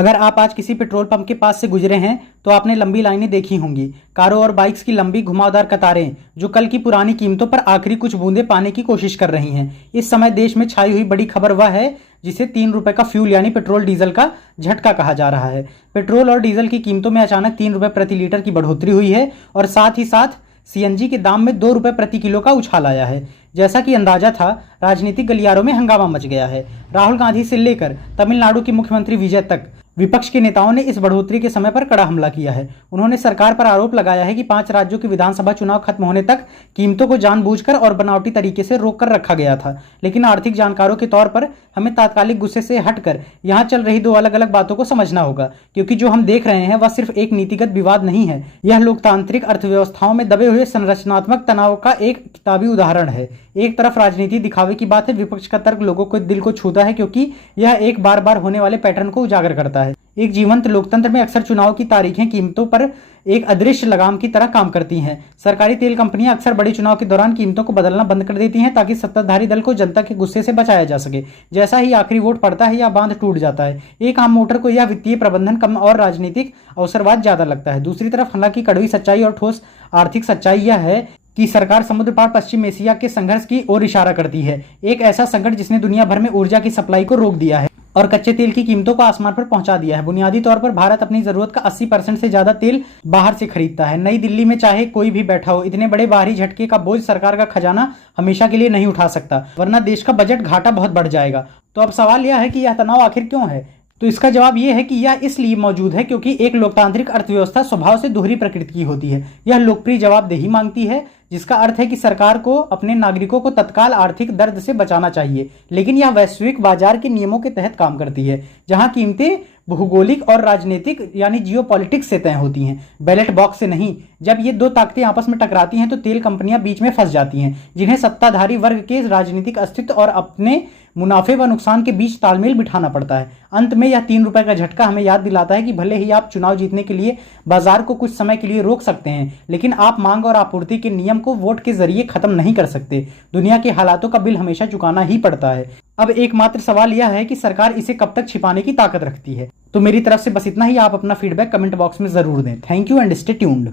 अगर आप आज किसी पेट्रोल पंप के पास से गुजरे हैं तो आपने लंबी लाइनें देखी होंगी, कारों और बाइक्स की लंबी घुमावदार कतारें जो कल की पुरानी कीमतों पर आखिरी कुछ बूंदे पाने की कोशिश कर रही हैं। इस समय देश में छाई हुई बड़ी खबर वह है जिसे 3 रुपए का फ्यूल यानी पेट्रोल डीजल का झटका कहा जा रहा है। पेट्रोल और डीजल की कीमतों में अचानक 3 रुपए प्रति लीटर की बढ़ोतरी हुई है और साथ ही साथ सीएनजी के दाम में 2 रुपए प्रति किलो का उछाल आया है। जैसा कि अंदाजा था, राजनीतिक गलियारों में हंगामा मच गया है। राहुल गांधी से लेकर तमिलनाडु के मुख्यमंत्री विजय तक विपक्ष के नेताओं ने इस बढ़ोतरी के समय पर कड़ा हमला किया है। उन्होंने सरकार पर आरोप लगाया है कि 5 राज्यों के विधानसभा चुनाव खत्म होने तक कीमतों को जानबूझकर और बनावटी तरीके से रोक कर रखा गया था। लेकिन आर्थिक जानकारों के तौर पर हमें तात्कालिक गुस्से से हटकर यहाँ चल रही 2 अलग अलग बातों को समझना होगा, क्योंकि जो हम देख रहे हैं वह सिर्फ एक नीतिगत विवाद नहीं है, यह लोकतांत्रिक अर्थव्यवस्थाओं में दबे हुए संरचनात्मक तनाव का एक किताबी उदाहरण है। एक तरफ राजनीति दिखावे की बात है, विपक्ष का तर्क लोगों के दिल को छूता है, क्योंकि यह एक बार बार होने वाले पैटर्न को उजागर करता है। एक जीवंत लोकतंत्र में अक्सर चुनाव की तारीखें कीमतों पर एक अदृश्य लगाम की तरह काम करती हैं। सरकारी तेल कंपनियां अक्सर बड़े चुनाव के दौरान कीमतों को बदलना बंद कर देती हैं ताकि सत्ताधारी दल को जनता के गुस्से से बचाया जा सके। जैसा ही आखिरी वोट पड़ता है या बांध टूट जाता है, एक आम वोटर को यह वित्तीय प्रबंधन कम और राजनीतिक अवसरवाद ज्यादा लगता है। दूसरी तरफ हालांकि कड़वी सच्चाई और ठोस आर्थिक सच्चाई यह है कि सरकार समुद्र पार पश्चिम एशिया के संघर्ष की ओर इशारा करती है, एक ऐसा संकट जिसने दुनिया भर में ऊर्जा की सप्लाई को रोक दिया है और कच्चे तेल की कीमतों को आसमान पर पहुंचा दिया है। बुनियादी तौर पर भारत अपनी जरूरत का 80% से ज्यादा तेल बाहर से खरीदता है। नई दिल्ली में चाहे कोई भी बैठा हो, इतने बड़े बाहरी झटके का बोझ सरकार का खजाना हमेशा के लिए नहीं उठा सकता, वरना देश का बजट घाटा बहुत बढ़ जाएगा। तो अब सवाल यह है कि यह तनाव आखिर क्यों है? तो इसका जवाब यह है कि यह इसलिए मौजूद है क्योंकि एक लोकतांत्रिक अर्थव्यवस्था स्वभाव से दोहरी प्रकृति की होती है। यह लोकप्रिय जवाबदेही मांगती है, जिसका अर्थ है कि सरकार को अपने नागरिकों को तत्काल आर्थिक दर्द से बचाना चाहिए, लेकिन यह वैश्विक बाजार के नियमों के तहत काम करती है, जहां कीमतें भूगोलिक और राजनीतिक यानी जियोपॉलिटिक्स से तय होती हैं, बैलेट बॉक्स से नहीं। जब ये 2 ताकतें आपस में टकराती हैं तो तेल कंपनियां बीच में फंस जाती हैं, जिन्हें सत्ताधारी वर्ग के राजनीतिक अस्तित्व और अपने मुनाफे व नुकसान के बीच तालमेल बिठाना पड़ता है। अंत में यह 3 रुपए का झटका हमें याद दिलाता है कि भले ही आप चुनाव जीतने के लिए बाजार को कुछ समय के लिए रोक सकते हैं, लेकिन आप मांग और आपूर्ति के नियम को वोट के जरिए खत्म नहीं कर सकते। दुनिया के हालातों का बिल हमेशा चुकाना ही पड़ता है। अब एकमात्र सवाल यह है कि सरकार इसे कब तक छिपाने की ताकत रखती है। तो मेरी तरफ से बस इतना ही। आप अपना फीडबैक कमेंट बॉक्स में जरूर दें। Thank you and stay tuned.